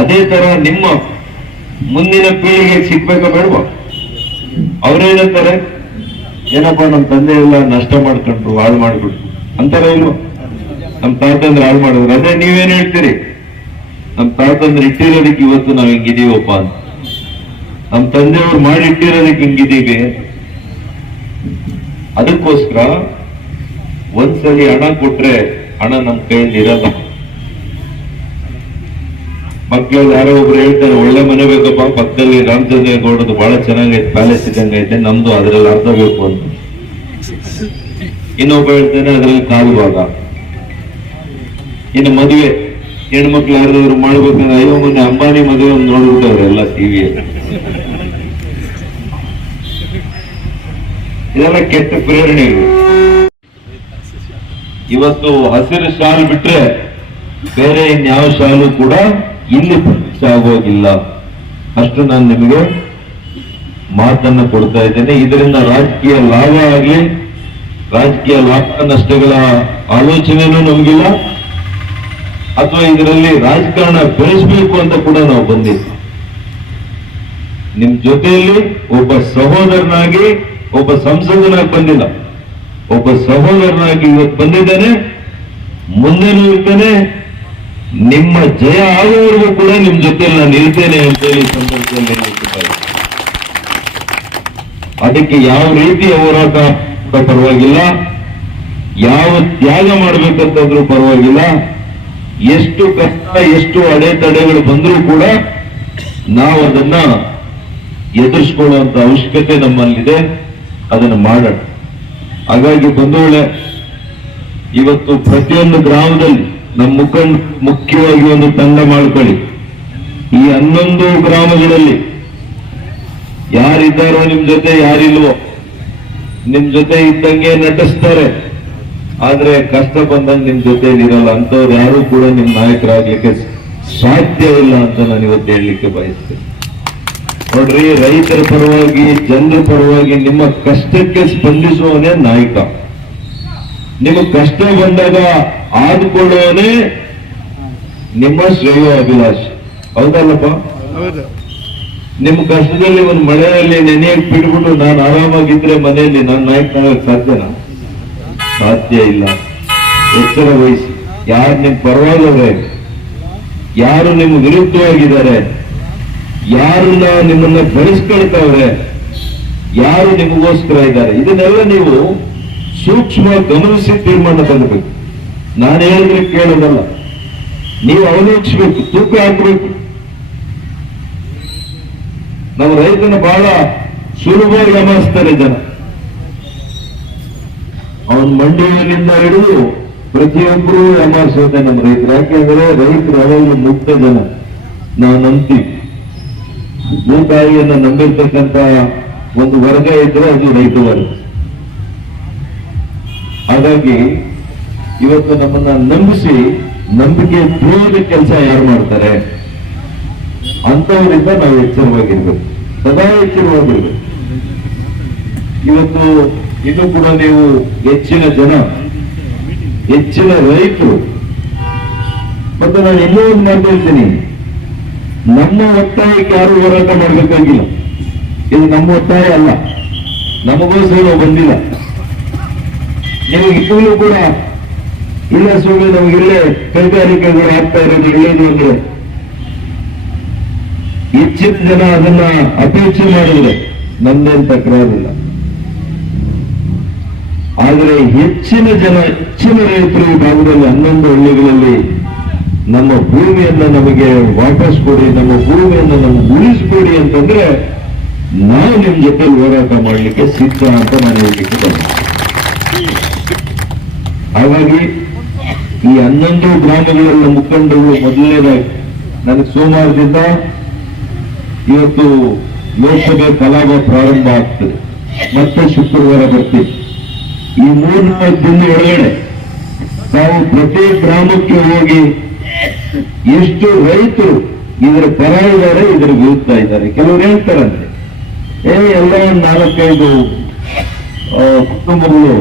ಅದೇ ತರ ನಿಮ್ಮ ಮುಂದಿನ ಪೀಳಿಗೆ ಸಿಗ್ಬೇಕಾ ಬೇಡವಾ? ಅವ್ರೇನಂತಾರೆ ಏನಪ್ಪ ನಮ್ಮ ತಂದೆ ಎಲ್ಲ ನಷ್ಟ ಮಾಡ್ಕೊಂಡ್ರು, ಹಾಳು ಮಾಡ್ಬಿಟ್ರು. ಅಂತಾರ ಇಲ್ವಾ? ನಮ್ಮ ತಾತಂದ್ರೆ ಹಾಳು ಮಾಡಿದ್ರು ಅದೇ ನೀವೇನ್ ಹೇಳ್ತೀರಿ? ನಮ್ಮ ತಾತಂದ್ರೆ ಇಟ್ಟಿರೋದಕ್ಕೆ ಇವತ್ತು ನಾವ್ ಹಿಂಗಿದೀವಪ್ಪ ಅಂತ. ನಮ್ಮ ತಂದೆಯವ್ರು ಮಾಡಿ ಇಟ್ಟಿರೋದಕ್ಕೆ ಹಿಂಗಿದೀವಿ ಅದಕ್ಕೋಸ್ಕರ ಒಂದ್ಸಲಿ ಹಣ ಕೊಟ್ರೆ ಹಣ ನಮ್ ಕೈಯಲ್ಲಿ ಇರಲ್ಲ. ಮಕ್ಕಳಲ್ಲಿ ಯಾರೋ ಒಬ್ರು ಹೇಳ್ತಾರೆ, ಒಳ್ಳೆ ಮನೆ ಬೇಕಪ್ಪ, ಪಕ್ಕದಲ್ಲಿ ರಾಮಚಂದ್ರ ಗೌಡದು ಬಹಳ ಚೆನ್ನಾಗೈತೆ ಪ್ಯಾಲೇಸ್ ಇದ್ದಂಗೆ ಐತೆ ನಮ್ದು ಅದ್ರಲ್ಲಿ ಅರ್ಧ ಬೇಕು ಅಂತ. ಇನ್ನೊಬ್ಬ ಹೇಳ್ತಾನೆ, ಅದ್ರಲ್ಲಿ ಕಾಲು ಭಾಗ. ಇನ್ನು ಮದುವೆ, ಹೆಣ್ಮಕ್ಳು ಯಾರಾದ್ರು ಮಾಡ್ಬೇಕಂದ್ರೆ, ಅಯ್ಯೋ, ಮೊನ್ನೆ ಅಂಬಾನಿ ಮದುವೆ ಒಂದು ಎಲ್ಲ ಟಿವಿ ಇದೆಲ್ಲ ಕೆಟ್ಟ ಪ್ರೇರಣೆ ಇವತ್ತು ಹಸಿರು ಶಾಲು ಬಿಟ್ರೆ ಬೇರೆ ಇನ್ಯಾವ ಶಾಲು ಕೂಡ ಇಲ್ಲಿ ಆಗೋಗಿಲ್ಲ ಅಷ್ಟು ನಾನು ನಿಮಗೆ ಮಾತನ್ನ ಕೊಡ್ತಾ ಇದ್ದೇನೆ. ಇದರಿಂದ ರಾಜಕೀಯ ಲಾಭ ಆಗಲಿ, ರಾಜಕೀಯ ಲಾಭ ನಷ್ಟಗಳ ಆಲೋಚನೆನೂ ನಮಗಿಲ್ಲ. ಅಥವಾ ಇದರಲ್ಲಿ ರಾಜಕಾರಣ ಬೆಳೆಸಬೇಕು ಅಂತ ಕೂಡ ನಾವು ಬಂದಿದ್ದೆ ನಿಮ್ ಜೊತೆಯಲ್ಲಿ ಒಬ್ಬ ಸಹೋದರನಾಗಿ, ಒಬ್ಬ ಸಂಸದನಾಗಿ ಬಂದಿಲ್ಲ. ಒಬ್ಬ ಸಹೋದರನಾಗಿ ಇವತ್ತು ಬಂದಿದ್ದಾನೆ. ಮುಂದೆನೂ ಇರ್ತೇನೆ. ನಿಮ್ಮ ಜಯ ಆಗುವವರೆಗೂ ಕೂಡ ನಿಮ್ ಜೊತೆಯಲ್ಲಿ ನಾನು ಇರ್ತೇನೆ ಅಂತ ಹೇಳಿ ಈ ಸಂದರ್ಭದಲ್ಲಿ. ಅದಕ್ಕೆ ಯಾವ ರೀತಿಯ ಹೋರಾಟ ಪರವಾಗಿಲ್ಲ. ಯಾವ ತ್ಯಾಗ ಮಾಡಬೇಕಂತಂದ್ರೂ ಪರವಾಗಿಲ್ಲ. ಎಷ್ಟು ಕಷ್ಟ, ಎಷ್ಟು ಅಡೆತಡೆಗಳು ಬಂದರೂ ಕೂಡ ನಾವು ಅದನ್ನ ಎದುರಿಸ್ಕೊಳ್ಳುವಂತ ಅವಶ್ಯಕತೆ ನಮ್ಮಲ್ಲಿದೆ. ಅದನ್ನು ಮಾಡೋಣ. ಹಾಗಾಗಿ ಬಂಧುಗಳೇ, ಇವತ್ತು ಪ್ರತಿಯೊಂದು ಗ್ರಾಮದಲ್ಲಿ ನಮ್ಮ ಮುಖಂಡ ಮುಖ್ಯವಾಗಿ ಒಂದು ತಂಡ ಮಾಡ್ಕೊಳ್ಳಿ. ಈ ಹನ್ನೊಂದು ಗ್ರಾಮಗಳಲ್ಲಿ ಯಾರಿದ್ದಾರೋ ನಿಮ್ ಜೊತೆ, ಯಾರಿಲ್ವೋ, ನಿಮ್ ಜೊತೆ ಇದ್ದಂಗೆ ನಟಿಸ್ತಾರೆ. ಆದ್ರೆ ಕಷ್ಟ ಬಂದಂಗ್ ನಿಮ್ ಜೊತೆ ಇರಲ್ಲ. ಅಂತವ್ರು ಯಾರು ಕೂಡ ನಿಮ್ ನಾಯಕರಾಗ್ಲಿಕ್ಕೆ ಸಾಧ್ಯವಿಲ್ಲ ಅಂತ ನಾನು ಇವತ್ತು ಹೇಳಲಿಕ್ಕೆ ಬಯಸ್ತೇನೆ. ನೋಡ್ರಿ, ರೈತರ ಪರವಾಗಿ, ಜನರ ಪರವಾಗಿ ನಿಮ್ಮ ಕಷ್ಟಕ್ಕೆ ಸ್ಪಂದಿಸುವವನೇ ನಾಯಕ. ನಿಮಗೆ ಕಷ್ಟ ಬಂದಾಗ ಆದುಕೊಳ್ಳುವವನೇ ನಿಮ್ಮ ಶ್ರೇಯ ಅಭಿಲಾಷ್. ಹೌದಲ್ಲಪ್ಪ? ನಿಮ್ಮ ಕಷ್ಟದಲ್ಲಿ ಒಂದು ಮಳೆಯಲ್ಲಿ ನೆನೆಯಕ್ಕೆ ಬಿಟ್ಬಿಟ್ಟು ನಾನು ಆರಾಮಾಗಿದ್ರೆ ಮನೆಯಲ್ಲಿ ನನ್ನ ನಾಯಕ ಸಾಧ್ಯನಾ? ಸಾಧ್ಯ ಇಲ್ಲ. ಎಚ್ಚರ ವಹಿಸಿ. ಯಾರು ನಿಮ್ ಪರವಾದವ್ರೆ? ಯಾರು ನಿಮ್ಮ ವಿರುದ್ಧವಾಗಿದ್ದಾರೆ? ಯಾರನ್ನ ನಿಮ್ಮನ್ನ ಬೆಳೆಸ್ಕೊಳ್ತಾವ್ರೆ ಯಾರು ನಿಮಗೋಸ್ಕರ ಇದ್ದಾರೆ? ಇದನ್ನೆಲ್ಲ ನೀವು ಸೂಕ್ಷ್ಮ ಗಮನಿಸಿ ತೀರ್ಮಾನ ತಗೋಬೇಕು ನಾನು ಹೇಳಿದ್ರೆ ಕೇಳೋದಲ್ಲ. ನೀವು ಅವಲೋಚಿಸಬೇಕು ತೂಕ ಹಾಕಬೇಕು. ನಮ್ಮ ರೈತನ ಬಹಳ ಸುಲಭವಾಗಿ ಗಮನಿಸ್ತಾರೆ ಜನ. ಅವನ ಮಂಡಿಯಲ್ಲಿಂದ ಹಿಡಿದು ಪ್ರತಿಯೊಬ್ಬರು ಯಮಾರಿಸೋದೆ ನಮ್ಮ ರೈತರು. ಯಾಕೆಂದ್ರೆ ರೈತರು ಯಾವಾಗಲೂ ಮುಕ್ತ ಜನ. ನಾವು ನಂಬ್ತೀವಿ. ಭೂತಾಯಿಯನ್ನು ನಂಬಿರ್ತಕ್ಕಂತ ಒಂದು ವರ್ಗ ಇದ್ರೆ ಅದು ರೈತ ವರ್ಗ ಹಾಗಾಗಿ ಇವತ್ತು ನಮ್ಮನ್ನ ನಂಬಿಸಿ ನಂಬಿಕೆ ಬೇರೆ ಕೆಲಸ ಯಾರು ಮಾಡ್ತಾರೆ? ಅಂತವರಿಂದ ನಾವು ಎಚ್ಚರವಾಗಿರ್ಬೇಕು. ಸದಾ ಎಚ್ಚರವಾಗಿರ್ಬೇಕು. ಇವತ್ತು ಇನ್ನು ಕೂಡ ನೀವು ಹೆಚ್ಚಿನ ಜನ, ಹೆಚ್ಚಿನ ರೈತರು. ಮತ್ತೆ ನಾನು ಇನ್ನೂ ಒಂದು ಮಾತು ಹೇಳ್ತೀನಿ. ನಮ್ಮ ಒತ್ತಾಯಕ್ಕೆ ಯಾರು ಹೋರಾಟ ಮಾಡಬೇಕಾಗಿಲ್ಲ. ಇದು ನಮ್ಮ ಒತ್ತಾಯ ಅಲ್ಲ. ನಮಗೂ ಸಹ ಬಂದಿಲ್ಲ. ನಿಮಗೆ ಈಗಲೂ ಕೂಡ ಇಲ್ಲ ಸುಮ್ಮನೆ ನಮ್ಗೆ ಇಲ್ಲೇ ಕೈಗಾರಿಕೆಗಳು ಆಗ್ತಾ ಇರೋದು ಇಲ್ಲೇನು ಅಂದ್ರೆ ಹೆಚ್ಚಿನ ಜನ ಅದನ್ನ ಅಪೇಕ್ಷೆ ಮಾಡಿದ್ರೆ ನಮ್ದೇನ್ ತಕರಾರಿಲ್ಲ ಆದರೆ ಹೆಚ್ಚಿನ ಜನ, ಹೆಚ್ಚಿನ ರೈತರು ಈ ಭಾಗದಲ್ಲಿ ಹನ್ನೊಂದು ಹಳ್ಳಿಗಳಲ್ಲಿ ನಮ್ಮ ಭೂಮಿಯನ್ನ ನಮಗೆ ವಾಪಸ್ ಕೊಡಿ, ನಮ್ಮ ಭೂಮಿಯನ್ನ ನಮ್ಗೆ ಉಳಿಸ್ಕೊಡಿ ಅಂತಂದ್ರೆ ನಾವು ನಿಮ್ ಜೊತೆ ಹೋರಾಟ ಮಾಡಲಿಕ್ಕೆ ಸಿದ್ಧ ಅಂತ ನಾನು ಹೇಳಲಿಕ್ಕೆ ಹಾಗಾಗಿ ಈ ಹನ್ನೊಂದು ಗ್ರಾಮಗಳಲ್ಲಿ ಮುಖಂಡರು ಮೊದಲನೇದಾಗಿ ನನಗೆ ಸೋಮವಾರದಿಂದ ಇವತ್ತು ಲೋಕಸಭೆ ಕಲಾಪ ಪ್ರಾರಂಭ ಆಗ್ತದೆ. ಮತ್ತೆ ಶುಕ್ರವಾರ ಬರ್ತೀವಿ ಈ ಮೂರ್ನಾಲ್ಕು ದಿನ ಒಳಗಡೆ ತಾವು ಪ್ರತಿ ಗ್ರಾಮಕ್ಕೆ ಹೋಗಿ ಎಷ್ಟು ರೈತರು ಇದರ ಪರ ಇದ್ದಾರೆ ಇದರ ವಿರುದ್ಧ ಇದ್ದಾರೆ. ಕೆಲವರು ಹೇಳ್ತಾರಂತೆ, ಏ, ಎಲ್ಲ ನಾಲ್ಕೈದು ಕುಟುಂಬಗಳು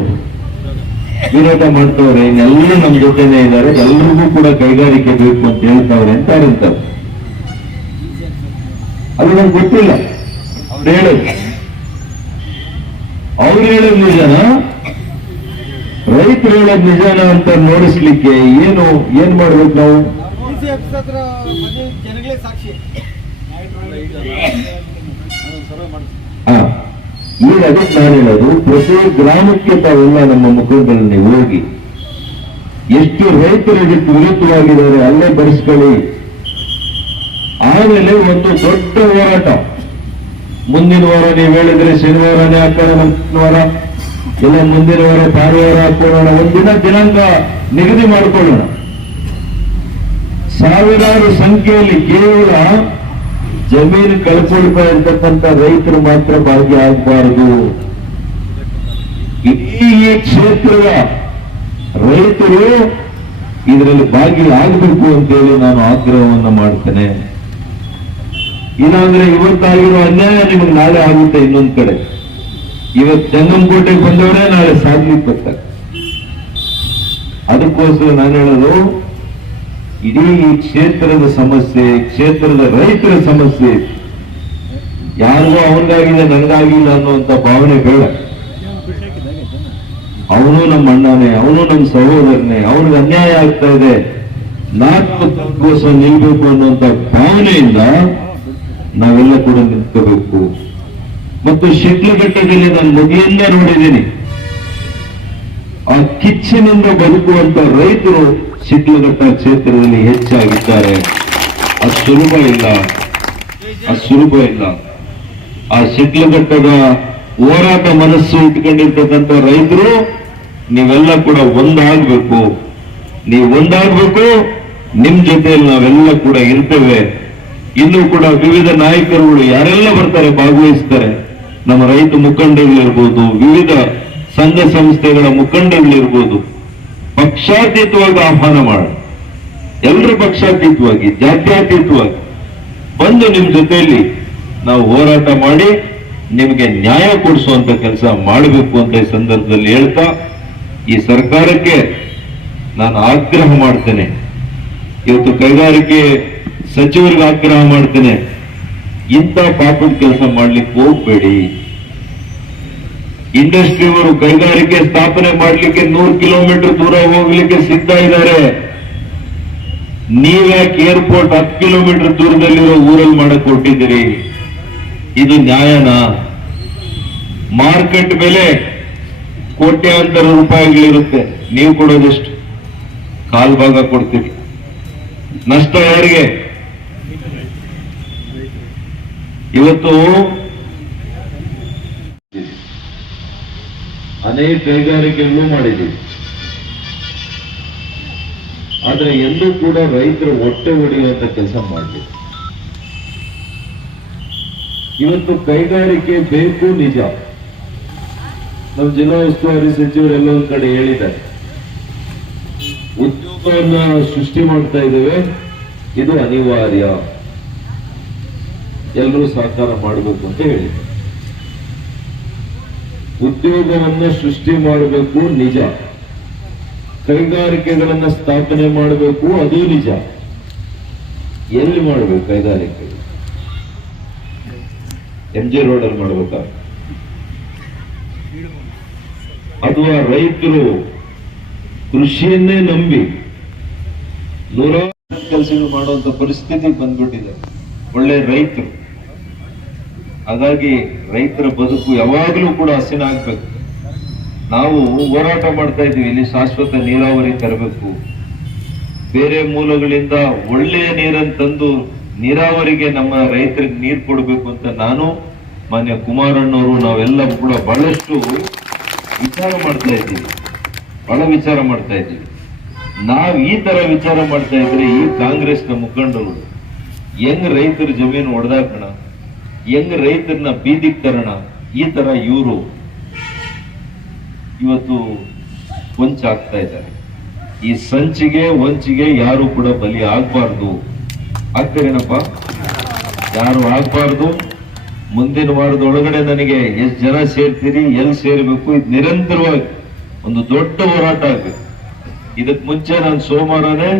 ವಿರೋಧ ಮಾಡ್ತವ್ರೆ, ಇನ್ನೆಲ್ಲರೂ ನಮ್ಮ ಜೊತೆನೆ ಇದ್ದಾರೆ, ಎಲ್ರಿಗೂ ಕೂಡ ಕೈಗಾರಿಕೆ ಬೇಕು ಅಂತ ಹೇಳ್ತಾವ್ರೆ ಅಂತ ಹೇಳ್ತಾರೆ ಅದು ನಂಗೆ ಗೊತ್ತಿಲ್ಲ. ಅವ್ರು ಹೇಳೋದು. ಅವ್ರು ಹೇಳೋದು ನಿಜನ? ರೈತರು ಹೇಳೋದ್ ನಿಜನ ಅಂತ ನೋಡಿಸ್ಲಿಕ್ಕೆ ಏನು, ಏನ್ ಮಾಡ್ಬೇಕು ನಾವು? ಈಗ ಅದಕ್ಕೆ ನಾನು ಹೇಳೋದು ಪ್ರತಿ ಗ್ರಾಮಕ್ಕೆ ತಾವೆಲ್ಲ ನಮ್ಮ ಮುಖಂಡರಲ್ಲಿ ಹೋಗಿ. ಎಷ್ಟು ರೈತರಿಗೆ ವಿರುದ್ಧವಾಗಿದ್ದಾರೆ ಅಲ್ಲೇ ಬರೆಸ್ಕೊಳ್ಳಿ ಆಮೇಲೆ ಒಂದು ದೊಡ್ಡ ಹೋರಾಟ. ಮುಂದಿನ ವಾರ ನೀವು ಹೇಳಿದ್ರೆ ಶನಿವಾರನೇ ಹಾಕೋಣ ವಾರ ಇಲ್ಲ ಮುಂದಿನ ವಾರ ಭಾನುವಾರ ಹಾಕೊಳ್ಳೋಣ ಒಂದಿನ ದಿನಾಂಕ ನಿಗದಿ ಮಾಡಿಕೊಳ್ಳೋಣ. ಸಾವಿರಾರು ಸಂಖ್ಯೆಯಲ್ಲಿ ಕೇವಲ ಜಮೀನು ಕಳ್ಕೊಳ್ತಾ ಇರ್ತಕ್ಕಂಥ ರೈತರು ಮಾತ್ರ ಭಾಗಿಯಾಗಬಾರದು ಇಡೀ ಈ ಕ್ಷೇತ್ರದ ರೈತರು ಇದರಲ್ಲಿ ಭಾಗಿಯಾಗಬೇಕು ಅಂತೇಳಿ ನಾನು ಆಗ್ರಹವನ್ನ ಮಾಡ್ತೇನೆ. ಇಲ್ಲಾಂದ್ರೆ ಇವತ್ತಾಗಿರೋ ಅನ್ಯಾಯ ನಿಮಗೆ ನಾಳೆ ಆಗುತ್ತೆ ಇನ್ನೊಂದ್ ಕಡೆ. ಇವತ್ತು ಜಂಗಮಕೋಟೆಗೆ ಬಂದವರೇ ನಾಳೆ ಸಾಗ್ಲಿಕ್ಕೆ ಬರ್ತಾರೆ. ಅದಕ್ಕೋಸ್ಕರ ನಾನು ಹೇಳೋದು ಇಡೀ ಕ್ಷೇತ್ರದ ಸಮಸ್ಯೆ, ಕ್ಷೇತ್ರದ ರೈತರ ಸಮಸ್ಯೆ. ಯಾರಿಗೂ ಅವನಿಗಾಗಿಲ್ಲ ನನಗಾಗಿಲ್ಲ ಅನ್ನುವಂತ ಭಾವನೆ ಬೇಡ. ಅವನು ನಮ್ಮ ಅಣ್ಣನೇ, ಅವನು ನಮ್ಮ ಸಹೋದರನೇ, ಅವನಿಗೆ ಅನ್ಯಾಯ ಆಗ್ತಾ ಇದೆ. ನಾಲ್ಕು ಕೋಸ ನಿಲ್ಬೇಕು ಅನ್ನುವಂತ ಭಾವನೆಯಿಂದ ನಾವೆಲ್ಲ ಕೂಡ ನಿಂತ್ಕೋಬೇಕು. ಮತ್ತು ಶಿಡ್ಲಘಟ್ಟದಲ್ಲಿ ನಾನು ಮಗುವಿಂದ ನೋಡಿದ್ದೀನಿ. ಆ ಕಿಚ್ಚಿನಿಂದ ಬದುಕುವಂತ ರೈತರು ಶಿಡ್ಲಘಟ್ಟ ಕ್ಷೇತ್ರದಲ್ಲಿ ಹೆಚ್ಚಾಗಿದ್ದಾರೆ. ಅದು ಸುಲಭ ಇಲ್ಲ. ಅದು ಸುಲಭ ಇಲ್ಲ. ಆ ಶಿಟ್ಲಘಟ್ಟದ ಹೋರಾಟ ಮನಸ್ಸು ಇಟ್ಕೊಂಡಿರ್ತಕ್ಕಂಥ ರೈತರು, ನೀವೆಲ್ಲ ಕೂಡ ಒಂದಾಗಬೇಕು. ನೀವು ಒಂದಾಗಬೇಕು, ನಿಮ್ ಜೊತೆಯಲ್ಲಿ ನಾವೆಲ್ಲ ಕೂಡ ಇರ್ತೇವೆ. ಇನ್ನೂ ಕೂಡ ವಿವಿಧ ನಾಯಕರುಗಳು ಯಾರೆಲ್ಲ ಬರ್ತಾರೆ, ಭಾಗವಹಿಸ್ತಾರೆ. ನಮ್ಮ ರೈತ ಮುಖಂಡಗಳಿರ್ಬೋದು ವಿವಿಧ ಸಂಘ ಸಂಸ್ಥೆಗಳ ಮುಖಂಡರುಗಳಿರ್ಬೋದು ಪಕ್ಷಾತೀತವಾಗಿ ಆಹ್ವಾನ ಮಾಡ ಎಲ್ಲರೂ ಪಕ್ಷಾತೀತವಾಗಿ, ಜಾತ್ಯಾತೀತವಾಗಿ. ಬಂದು ನಿಮ್ ಜೊತೆಯಲ್ಲಿ ನಾವು ಹೋರಾಟ ಮಾಡಿ ನಿಮಗೆ ನ್ಯಾಯ ಕೊಡಿಸುವಂತ ಕೆಲಸ ಮಾಡಬೇಕು ಅಂತ ಈ ಸಂದರ್ಭದಲ್ಲಿ ಹೇಳ್ತಾ, ಈ ಸರ್ಕಾರಕ್ಕೆ ನಾನು ಆಗ್ರಹ ಮಾಡ್ತೇನೆ. ಇವತ್ತು ಕೈಗಾರಿಕೆ ಸಚಿವರಿಗೆ ಆಗ್ರಹ ಮಾಡ್ತೇನೆ. ಇಂಥ ಪಾಪದ ಕೆಲಸ ಮಾಡ್ಲಿಕ್ಕೆ ಹೋಗ್ಬೇಡಿ. ಇಂಡಸ್ಟ್ರಿ ಅವರು ಕೈಗಾರಿಕೆ ಸ್ಥಾಪನೆ ಮಾಡಲಿಕ್ಕೆ ನೂರು ಕಿಲೋಮೀಟರ್ ದೂರ ಹೋಗ್ಲಿಕ್ಕೆ ಸಿದ್ಧ ಇದ್ದಾರೆ. ನೀವ್ಯಾಕೆ ಏರ್ಪೋರ್ಟ್ ಹತ್ತು ಕಿಲೋಮೀಟರ್ ದೂರದಲ್ಲಿರೋ ಊರಲ್ಲಿ ಮಾಡಕ್ ಕೊಟ್ಟಿದ್ದೀರಿ ಇದು ನ್ಯಾಯನ? ಮಾರ್ಕೆಟ್ ಬೆಲೆ ಕೋಟ್ಯಾಂತರ ರೂಪಾಯಿಗಳಿರುತ್ತೆ. ನೀವು ಕೊಡೋದೆಷ್ಟು? ಕಾಲ್ ಭಾಗ ಕೊಡ್ತೀರಿ ನಷ್ಟ ಯಾರಿಗೆ? ಇವತ್ತು ಅನೇಕ ಕೈಗಾರಿಕೆಗಳು ಮಾಡಿದ್ದೀವಿ. ಆದ್ರೆ ಎಲ್ಲೂ ಕೂಡ ರೈತರು ಹೊಟ್ಟೆ ಹೊಡೆಯುವಂತ ಕೆಲಸ ಮಾಡಿದ್ರು ಇವತ್ತು ಕೈಗಾರಿಕೆ ಬೇಕು ನಿಜ. ನಮ್ಮ ಜಿಲ್ಲಾ ಉಸ್ತುವಾರಿ ಸಚಿವರು ಎಲ್ಲ ಒಂದ್ ಕಡೆ ಹೇಳಿದ್ದಾರೆ. ಉದ್ಯೋಗವನ್ನ ಸೃಷ್ಟಿ ಮಾಡ್ತಾ ಇದ್ದೇವೆ. ಇದು ಅನಿವಾರ್ಯ. ಎಲ್ಲರೂ ಸಹಕಾರ ಮಾಡಬೇಕು ಅಂತ ಹೇಳಿದ್ದಾರೆ. ಉದ್ಯೋಗವನ್ನ ಸೃಷ್ಟಿ ಮಾಡಬೇಕು ನಿಜ. ಕೈಗಾರಿಕೆಗಳನ್ನ ಸ್ಥಾಪನೆ ಮಾಡಬೇಕು ಅದು ನಿಜ. ಎಲ್ಲಿ ಮಾಡಬೇಕು ಕೈಗಾರಿಕೆ? ಎಂ ಜಿ ರೋಡ್ ಅಲ್ಲಿ ಮಾಡ್ಬೇಕಾ? ಅಥವಾ ರೈತರು ಕೃಷಿಯನ್ನೇ ನಂಬಿ ನೂರಾರು ಕೆಲಸಗಳು ಮಾಡುವಂತ ಪರಿಸ್ಥಿತಿ ಬಂದ್ಬಿಟ್ಟಿದೆ. ಒಳ್ಳೆ ರೈತರು. ಹಾಗಾಗಿ ರೈತರ ಬದುಕು ಯಾವಾಗಲೂ ಕೂಡ ಹಸಿನ ಆಗ್ಬೇಕು. ನಾವು ಹೋರಾಟ ಮಾಡ್ತಾ ಇದ್ದೀವಿ, ಇಲ್ಲಿ ಶಾಶ್ವತ ನೀರಾವರಿ ತರಬೇಕು. ಬೇರೆ ಮೂಲಗಳಿಂದ ಒಳ್ಳೆಯ ನೀರನ್ನು ತಂದು ನೀರಾವರಿಗೆ ನಮ್ಮ ರೈತರಿಗೆ ನೀರು ಕೊಡಬೇಕು ಅಂತ ನಾನು ಮಾನ್ಯ ಕುಮಾರಣ್ಣವರು ನಾವೆಲ್ಲ ಕೂಡ ಬಹಳಷ್ಟು ವಿಚಾರ ಮಾಡ್ತಾ ಇದ್ದೀವಿ. ಬಹಳ ವಿಚಾರ ಮಾಡ್ತಾ ಇದ್ದೀವಿ. ನಾವು ಈ ತರ ವಿಚಾರ ಮಾಡ್ತಾ ಇದ್ರೆ ಈ ಕಾಂಗ್ರೆಸ್ನ ಮುಖಂಡರು ಹೆಂಗ್ ರೈತರ ಜಮೀನು ಹೊಡೆದಾಕೋಣ ಹೆಂಗ್ ರೈತರನ್ನ ಬೀದಿಗೆ ತರೋಣ ಈ ತರ ಇವರು ಇವತ್ತು ವಂಚಾಗ್ತಾ ಇದ್ದಾರೆ. ಈ ಸಂಚಿಗೆ, ವಂಚಿಗೆ ಯಾರು ಕೂಡ ಬಲಿ ಆಗ್ಬಾರ್ದು. ಆಗ್ತಾರೇನಪ್ಪ ಯಾರು ಆಗ್ಬಾರ್ದು. ಮುಂದಿನ ವಾರದ ಒಳಗಡೆ ನನಗೆ ಎಷ್ಟು ಜನ ಸೇರ್ತೀರಿ ಎಲ್ಲಿ ಸೇರ್ಬೇಕು, ಇದು ನಿರಂತರವಾಗಿ ಒಂದು ದೊಡ್ಡ ಹೋರಾಟ ಆಗ್ಬೇಕು. ಇದಕ್ ಮುಂಚೆ ನಾನು ಸೋಮವಾರನೇ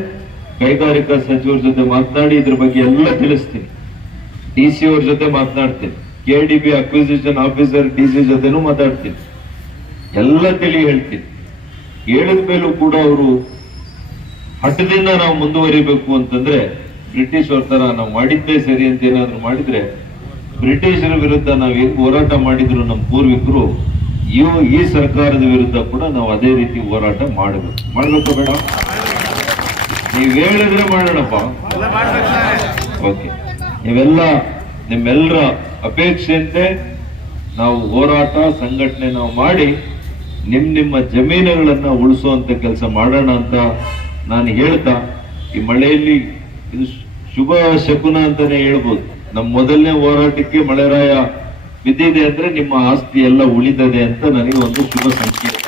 ಕೈಗಾರಿಕಾ ಸಚಿವರ ಜೊತೆ ಮಾತನಾಡಿ ಇದ್ರ ಬಗ್ಗೆ ಎಲ್ಲ ತಿಳಿಸ್ತೀನಿ. ಡಿ ಸಿ ಅವ್ರ ಜೊತೆ ಮಾತನಾಡ್ತೀನಿ. K D B acquisition officer D C ಜೊತೆನೂ ಮಾತಾಡ್ತೀನಿ. ಎಲ್ಲ ತಿಳಿ ಹೇಳ್ತೀನಿ. ಹೇಳಿದ ಮೇಲೂ ಕೂಡ ಅವರು ಹಠದಿಂದ ನಾವು ಮುಂದುವರಿಬೇಕು ಅಂತಂದ್ರೆ ಬ್ರಿಟಿಷ್ ಅವ್ರ ತರ ನಾವು ಮಾಡಿದ್ದೇ ಸರಿ ಅಂತ ಏನಾದ್ರು ಮಾಡಿದ್ರೆ ಬ್ರಿಟಿಷರ ವಿರುದ್ಧ ನಾವು ಏನು ಹೋರಾಟ ಮಾಡಿದ್ರು ನಮ್ಮ ಪೂರ್ವಿಕರು ಇವು ಈ ಸರ್ಕಾರದ ವಿರುದ್ಧ ಕೂಡ ನಾವು ಅದೇ ರೀತಿ ಹೋರಾಟ ಮಾಡಬೇಕು. ಮಾಡಬೇಕು ಬೇಡ? ನೀವು ಹೇಳಿದ್ರೆ ಮಾಡೋಣಪ್ಪ. ಓಕೆ ನೀವೆಲ್ಲ ನಿಮ್ಮೆಲ್ಲರ ಅಪೇಕ್ಷೆಯಂತೆ ನಾವು ಹೋರಾಟ, ಸಂಘಟನೆ ನಾವು ಮಾಡಿ ನಿಮ್ಮ ನಿಮ್ಮ ಜಮೀನುಗಳನ್ನ ಉಳಿಸುವಂಥ ಕೆಲಸ ಮಾಡೋಣ ಅಂತ ನಾನು ಹೇಳ್ತಾ, ಈ ಮಳೆಯಲ್ಲಿ ಇದು ಶುಭ ಶಕುನ ಅಂತಾನೆ ಹೇಳ್ಬೋದು. ನಮ್ಮ ಮೊದಲನೇ ಹೋರಾಟಕ್ಕೆ ಮಳೆರಾಯ ಬಿದ್ದಿದೆ ಅಂದ್ರೆ ನಿಮ್ಮ ಆಸ್ತಿ ಎಲ್ಲ ಉಳಿದದೆ ಅಂತ ನನಗೆ ಒಂದು ಶುಭ ಸಂಕೇತ.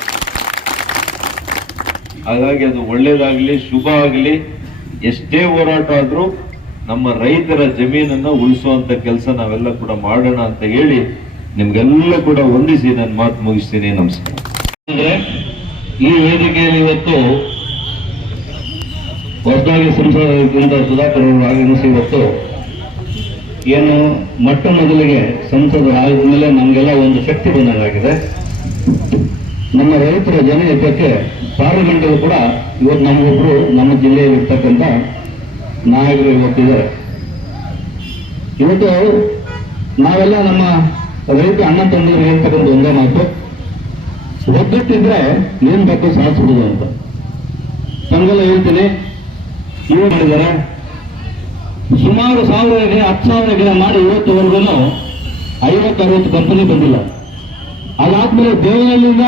ಹಾಗಾಗಿ ಅದು ಒಳ್ಳೇದಾಗ್ಲಿ, ಶುಭ ಆಗಲಿ, ಎಷ್ಟೇ ಹೋರಾಟ ಆದ್ರೂ ನಮ್ಮ ರೈತರ ಜಮೀನನ್ನ ಉಳಿಸುವಂತ ಕೆಲಸ ನಾವೆಲ್ಲ ಕೂಡ ಮಾಡೋಣ ಅಂತ ಹೇಳಿ ನಿಮ್ಗೆಲ್ಲ ಕೂಡ ಹೊಂದಿಸಿ ನನ್ನ ಮಾತು ಮುಗಿಸ್ತೀನಿ, ನಮಸ್ಕಾರ. ಅಂದ್ರೆ ಈ ವೇದಿಕೆಯಲ್ಲಿ ಇವತ್ತು ಹೊಸದಾಗಿ ಸಂಸದ ಸುಧಾಕರ್ ಅವರು ಆಗಮಿಸಿ ಇವತ್ತು ಏನು ಮೊಟ್ಟ ಮೊದಲಿಗೆ ಸಂಸದರಾದ ಮೇಲೆ ನಮಗೆಲ್ಲ ಒಂದು ಶಕ್ತಿ ಬಂದಂಗಾಗಿದೆ ನಮ್ಮ ರೈತರ ಜನಹಿತಕ್ಕೆ ಪಾರ್ಲಿಮೆಂಟ್ ಕೂಡ ಇವತ್ತು ನಮಗೊಬ್ರು ನಮ್ಮ ಜಿಲ್ಲೆಯಲ್ಲಿ ಇರ್ತಕ್ಕಂಥ ನಾಯಕರು ಇವತ್ತಿದ್ದಾರೆ ಇವತ್ತು ನಾವೆಲ್ಲ ನಮ್ಮ ರೈತ ಅಣ್ಣ ತಮ್ಮಂದಿರು ಹೇಳ್ತಕ್ಕಂಥ ಒಂದೇ ಮಾತು, ಒಗ್ಗಟ್ಟಿದ್ರೆ ಏನ್ ಬೇಕು ಸಾಧಿಸ್ಬಿಡುದು ಅಂತ. ತಂಗಲ್ಲ ಹೇಳ್ತೀನಿ ಇವು ಮಾಡಿದ್ದಾರೆ. ಸುಮಾರು ಸಾವಿರ ಗಿಡ, ಹತ್ತು ಸಾವಿರ ಗಿಡ ಮಾಡಿ ಇವತ್ತುವರೆಗೂ ಐವತ್ತು ಅರವತ್ತು ಕಂಪನಿ ಬಂದಿಲ್ಲ. ಅದಾದ್ಮೇಲೆ ದೇವನಹಳ್ಳಿಯಿಂದ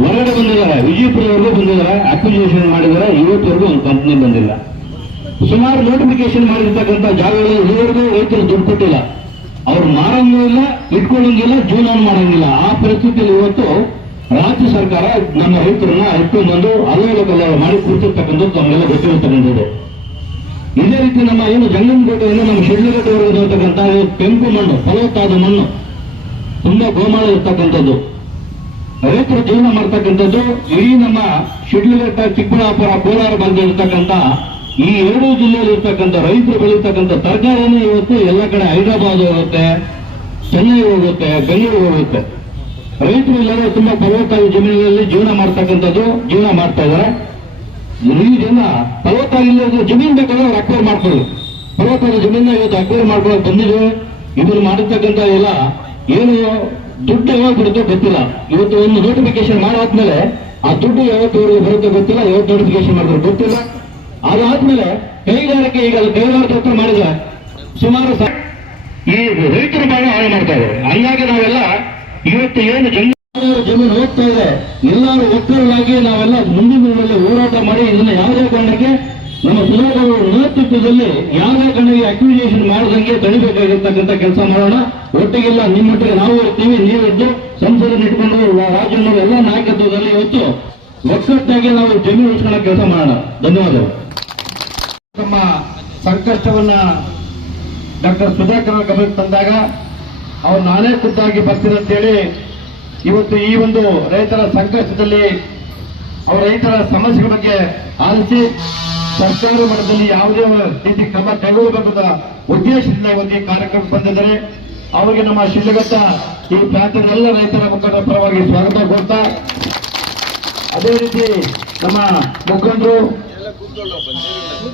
ಹೊರಗಡೆ ಬಂದಿದ್ದಾರೆ, ವಿಜಯಪುರವರೆಗೂ ಬಂದಿದ್ದಾರೆ ಅಕ್ವಿಜೇಷನ್ ಮಾಡಿದ್ದಾರೆ, ಇವತ್ತುವರೆಗೂ ಒಂದು ಕಂಪನಿ ಬಂದಿಲ್ಲ. ಸುಮಾರು ನೋಟಿಫಿಕೇಶನ್ ಮಾಡಿರ್ತಕ್ಕಂಥ ಜಾಗಗಳು ಇದುವರೆಗೂ ರೈತರು ದುಡ್ಡು ಕೊಟ್ಟಿಲ್ಲ. ಅವ್ರು ಮಾರಂಗೂ ಇಲ್ಲ ಇಟ್ಕೊಳ್ಳಂಗಿಲ್ಲ ಆನ್ ಮಾಡಂಗಿಲ್ಲ. ಆ ಪರಿಸ್ಥಿತಿಯಲ್ಲಿ ಇವತ್ತು ರಾಜ್ಯ ಸರ್ಕಾರ ನಮ್ಮ ರೈತರನ್ನ ಇಟ್ಕೊಂಡು ಬಂದು ಕಲ್ಲೋಲ ಮಾಡಿ ಕೂತಿರ್ತಕ್ಕಂಥದ್ದು ನಮಗೆಲ್ಲ ಗೊತ್ತಿರತಕ್ಕಂಥದ್ದು ಇದೇ ರೀತಿ ನಮ್ಮ ಏನು ಜಂಗಮಕೋಟೆಯಿಂದ ನಮ್ಮ ಶಿಡ್ಲಘಟ್ಟವರೆಗೆ ಇರತಕ್ಕಂಥ ಕೆಂಪು ಮಣ್ಣು, ಫಲವತ್ತಾದ ಮಣ್ಣು, ತುಂಬಾ ಗೋಮಾಳ ಇರ್ತಕ್ಕಂಥದ್ದು. ರೈತರು ಜೀವನ ಮಾಡ್ತಕ್ಕಂಥದ್ದು ಇಡೀ ನಮ್ಮ ಶಿಡ್ಲಘಟ್ಟ, ಚಿಕ್ಕಬಳ್ಳಾಪುರ, ಕೋಲಾರ ಬಂದಿರತಕ್ಕಂಥ ಈ ಎರಡೂ ಜಿಲ್ಲೆಯಲ್ಲಿ ಇರ್ತಕ್ಕಂಥ ರೈತರು ಬೆಳೀತಕ್ಕಂಥ ತರಕಾರಿನೇ ಇವತ್ತು ಎಲ್ಲ ಕಡೆ ಹೈದರಾಬಾದ್ ಹೋಗುತ್ತೆ, ಚೆನ್ನೈ ಹೋಗುತ್ತೆ, ಬೆಂಗಳೂರು ಹೋಗುತ್ತೆ. ರೈತರು ಎಲ್ಲರೂ ತುಂಬಾ ಫಲವತ್ತಾದ ಜಮೀನುಗಳಲ್ಲಿ ಜೀವನ ಮಾಡ್ತಕ್ಕಂಥದ್ದು, ಜೀವನ ಮಾಡ್ತಾ ಇದ್ದಾರೆ. ಈ ಜನ ಫಲವತ್ತಾಗಿಲ್ಲ ಜಮೀನ್ ಬೇಕಾದ್ರೆ ಅವ್ರು ಅಕ್ವೈರ್ ಮಾಡ್ಕೊಳ್ಳಿ. ಫಲವತ್ತಾದ ಜಮೀನ ಇವತ್ತು ಅಕ್ವೈರ್ ಮಾಡ್ಕೊಳ್ಳೋಕೆ ಬಂದಿದೆ. ಇದನ್ನು ಮಾಡಿರ್ತಕ್ಕಂಥ ಎಲ್ಲ ಏನು ದುಡ್ಡು ಯಾವಾಗ ಬರುತ್ತೋ ಗೊತ್ತಿಲ್ಲ. ಇವತ್ತು ಒಂದು ನೋಟಿಫಿಕೇಶನ್ ಮಾಡಾದ್ಮೇಲೆ ಆ ದುಡ್ಡು ಯಾವತ್ತುವರೆಗೂ ಬರುತ್ತೋ ಗೊತ್ತಿಲ್ಲ, ಯಾವತ್ತು ನೋಟಿಫಿಕೇಶನ್ ಮಾಡಿದ್ರೆ ಗೊತ್ತಿಲ್ಲ. ಅದಾದ್ಮೇಲೆ ಕೈಗಾರಿಕೆ ಈಗ ದೇವರ ಹತ್ರ ಮಾಡಿದ್ರೆ ಸುಮಾರು ಈ ರೈತರು ಬಹಳ ಹಾಳು ಮಾಡ್ತಾ ಇದ್ದಾರೆ. ಹಂಗಾಗಿ ನಾವೆಲ್ಲ ಇವತ್ತು ಏನು ಜಮೀನು ಜಮೀನು ಹೋಗ್ತಾ ಇದೆ. ಎಲ್ಲರೂ ಒಕ್ಕಲಾಗಿ ನಾವೆಲ್ಲ ಮುಂದಿನ ದಿನದಲ್ಲಿ ಹೋರಾಟ ಮಾಡಿ ಇದನ್ನ ಯಾವುದೇ ಕಾರಣಕ್ಕೆ ನಮ್ಮ ಅವರ ನೇತೃತ್ವದಲ್ಲಿ ಯಾವುದೇ ಕಣ್ಣಿಗೆ ಅಕ್ವಿಜೇಷನ್ ಮಾಡದಂಗೆ ತಡಿಬೇಕಾಗಿರ್ತಕ್ಕಂಥ ಕೆಲಸ ಮಾಡೋಣ. ಒಟ್ಟಿಗೆಲ್ಲ ನಿಮ್ಮೊಟ್ಟಿಗೆ ನಾವು ಇರ್ತೀವಿ ನೀವಿದ್ದು ಸಂಸದನ ಇಟ್ಕೊಂಡು ರಾಜ್ಯದವರು ಎಲ್ಲ ನಾಯಕತ್ವದಲ್ಲಿ ಇವತ್ತು ಒಕ್ಕಟ್ಟಾಗಿ ನಾವು ಜಮೀನು ಉಳಿಸ್ಕೊಳ್ಳೋ ಕೆಲಸ ಮಾಡೋಣ. ಧನ್ಯವಾದಗಳು. ತಮ್ಮ ಸಂಕಷ್ಟವನ್ನ ಡಾಕ್ಟರ್ ಸುಧಾಕರ್ ಗಮನ ತಂದಾಗ ಅವ್ರು ನಾನೇ ಖುದ್ದಾಗಿ ಬರ್ತೀನಿ ಅಂತೇಳಿ ಇವತ್ತು ಈ ಒಂದು ರೈತರ ಸಂಕಷ್ಟದಲ್ಲಿ ಅವ್ರ ರೈತರ ಸಮಸ್ಯೆಗಳ ಬಗ್ಗೆ ಆಲಿಸಿ ಸರ್ಕಾರ ಮಟ್ಟದಲ್ಲಿ ಯಾವುದೇ ರೀತಿ ಕ್ರಮ ಕೈಗೊಳ್ಳಬೇಕಂತ ಉದ್ದೇಶದಿಂದ ಇವತ್ತು ಈ ಕಾರ್ಯಕ್ರಮ ಬಂದಿದ್ದಾರೆ. ಅವರಿಗೆ ನಮ್ಮ ಶಿಡ್ಲಘಟ್ಟ ಈ ಪ್ರಾಂತ್ಯದ ಎಲ್ಲ ರೈತರ ಮುಖಂಡರ ಪರವಾಗಿ ಸ್ವಾಗತ ಕೊಡ್ತಾ ಅದೇ ರೀತಿ ನಮ್ಮ ಮುಖಂಡರು